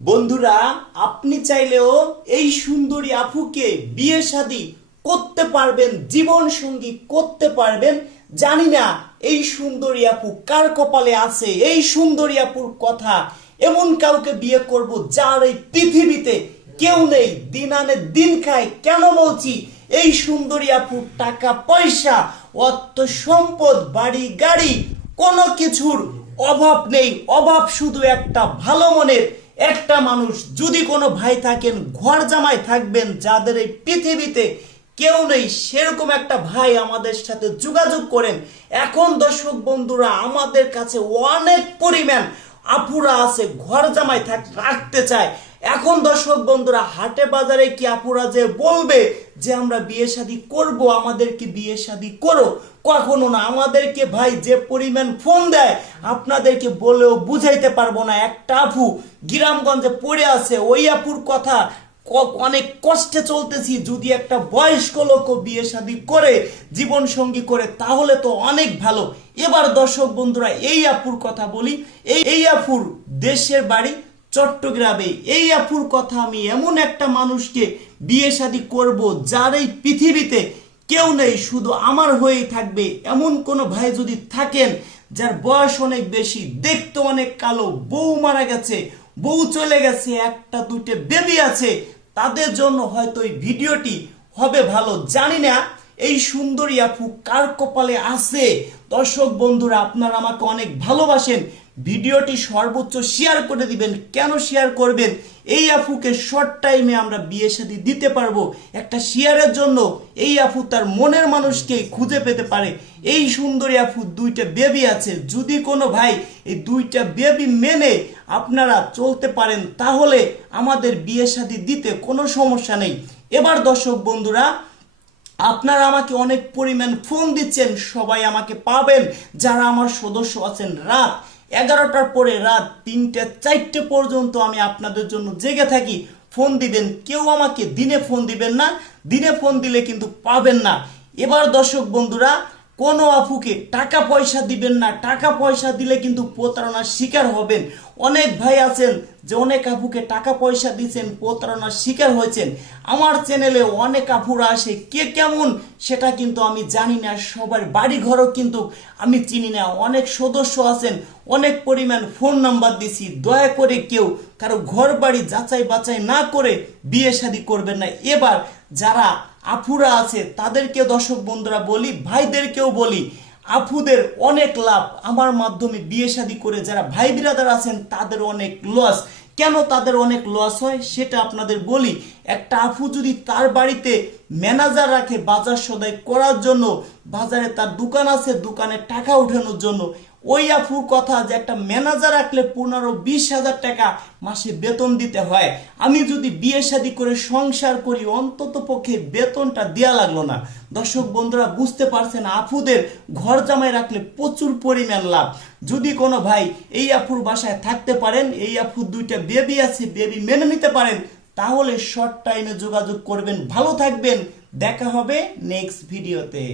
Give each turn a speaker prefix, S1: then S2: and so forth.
S1: বন্ধুরা, আপনি চাইলেও এই সুন্দরী আফুকে বিয়ে শাদী করতে পারবেন, জীবন সঙ্গী করতে পারবেন। জানি না এই সুন্দরী আপু কার কপালে আছে, এই সুন্দরী আপুর কথা এমন কাউকে বিয়ে করব যার এই পৃথিবীতে কেউ নেই, দিন আনে দিন খায়। কেন বলছি? এই সুন্দরী আপুর টাকা, পয়সা, অর্থ, সম্পদ, বাড়ি, গাড়ি কোনো কিছুর অভাব নেই। অভাব শুধু একটা ভালো মনের একটা মানুষ যদি কোনো ভাই থাকেন, ঘর জামাই থাকবেন, যাদের এই পৃথিবীতে কেউ নেই, সেরকম একটা ভাই আমাদের সাথে যোগাযোগ করেন। এখন দর্শক বন্ধুরা, আমাদের কাছে অনেক পরিমাণ আপুরা আছে, ঘর জামাই থাক, রাখতে চায়। এখন দর্শক বন্ধুরা, হাটে বাজারে কি আপুরা যে বলবে যে আমরা বিয়ে শাদী করব, আমাদেরকে বিয়ে শাদী করো? কখনো না। আমাদেরকে ভাই যে পরিমাণ ফোন দেয়, আপনাদেরকে বলেও বুঝাইতে পারব না। একটা আপু গ্রামগঞ্জে পড়ে আছে, ওই আপুর কথা অনেক কষ্টে চলতেছি। যদি একটা বয়স্ক লোক বিয়ে শাদী করে জীবন সঙ্গী করে, তাহলে তো অনেক ভালো। এবার দর্শক বন্ধুরা, এই আপুর কথা বলি। এই আপুর দেশের বাড়ি চট্টগ্রামে, এই আপুর কথা আমি এমন একটা মানুষকে বিয়ে শাদী করব যার এই পৃথিবীতে কেউ নেই, শুধু আমার হয়েই থাকবে। এমন কোনো ভাই যদি থাকেন, যার বয়স অনেক বেশি দেখতে অনেক কালো, বউ মারা গেছে, বউ চলে গেছে, একটা দুটো বেবি আছে, তাদের জন্য হয়তো এই ভিডিওটি হবে ভালো। জানি না এই সুন্দরী আপু কার কপালে আছে? দর্শক বন্ধুরা, আপনারা আমাকে অনেক ভালোবাসেন। ভিডিওটি সর্বোচ্চ শেয়ার করে দিবেন। কেন শেয়ার করবেন? এই আফুকে শর্ট টাইমে আমরা বিয়ে শাদী দিতে পারব। একটা শেয়ারের জন্য এই আফু তার মনের মানুষকে খুঁজে পেতে পারে। এই সুন্দরী আফু দুইটা বেবি আছে। যদি কোনো ভাই এই দুইটা বেবি মেনে আপনারা চলতে পারেন, তাহলে আমাদের বিয়ে শাদী দিতে কোনো সমস্যা নেই। এবার দর্শক বন্ধুরা আপনারা আমাকে অনেক পরিমাণ ফোন দিচ্ছেন, সবাই আমাকে পাবেন। যারা আমার সদস্য আছেন, রাত এগারোটার পরে রাত তিনটে, চারটে পর্যন্ত আমি আপনাদের জন্য জেগে থাকি। ফোন দিবেন, কেউ আমাকে দিনে ফোন দিবেন না, দিনে ফোন দিলে কিন্তু পাবেন না। এবার দর্শক বন্ধুরা কোনো আফুকে টাকা পয়সা দিবেন না। টাকা পয়সা দিলে কিন্তু প্রতারণার শিকার হবেন। অনেক ভাই আছেন যে অনেক আপুকে টাকা পয়সা দিয়েছেন, প্রতারণার শিকার হয়েছেন। আমার চ্যানেলে অনেক আপুরা আসে, কে কেমন সেটা কিন্তু আমি জানি না। সবার বাড়ি ঘরও কিন্তু আমি চিনি না। অনেক সদস্য আছেন, অনেক পরিমাণ ফোন নাম্বার দিছি। দয়া করে কেউ কারও ঘর বাড়ি যাচাই বাছাই না করে বিয়ে শাদি করবেন না। এবার যারা আফুরা আছে তাদেরকে দর্শক বন্ধুরা বলি, ভাইদেরকেও বলি আফুদের অনেক লাভ। আমার মাধ্যমে বিয়ে শাদী করে যারা ভাই বিরাদার আছেন, তাদের অনেক লস কেন তাদের অনেক লস হয়, সেটা আপনাদের বলি, একটা আফু যদি তার বাড়িতে ম্যানেজার রাখে বাজার সদাই করার জন্য, বাজারে তার দোকান আছে, দোকানে টাকা উঠানোর জন্য ওই আফুর কথা যে একটা ম্যানেজার রাখলে পনেরো বিশ হাজার টাকা মাসে বেতন দিতে হয়। আমি যদি বিয়ে শাদী করে সংসার করি, অন্তত পক্ষে বেতনটা দেয়া লাগল না। দর্শক বন্ধুরা, বুঝতে পারছেন আফুদের ঘর জামাই রাখলে প্রচুর পরিমাণ লাভ। যদি কোনো ভাই এই আফুর বাসায় থাকতে পারেন, এই আফুর দুইটা বেবি আছে বেবি মেনে নিতে পারেন, তাহলে শর্ট টাইমে যোগাযোগ করবেন। ভালো থাকবেন। দেখা হবে নেক্সট ভিডিওতে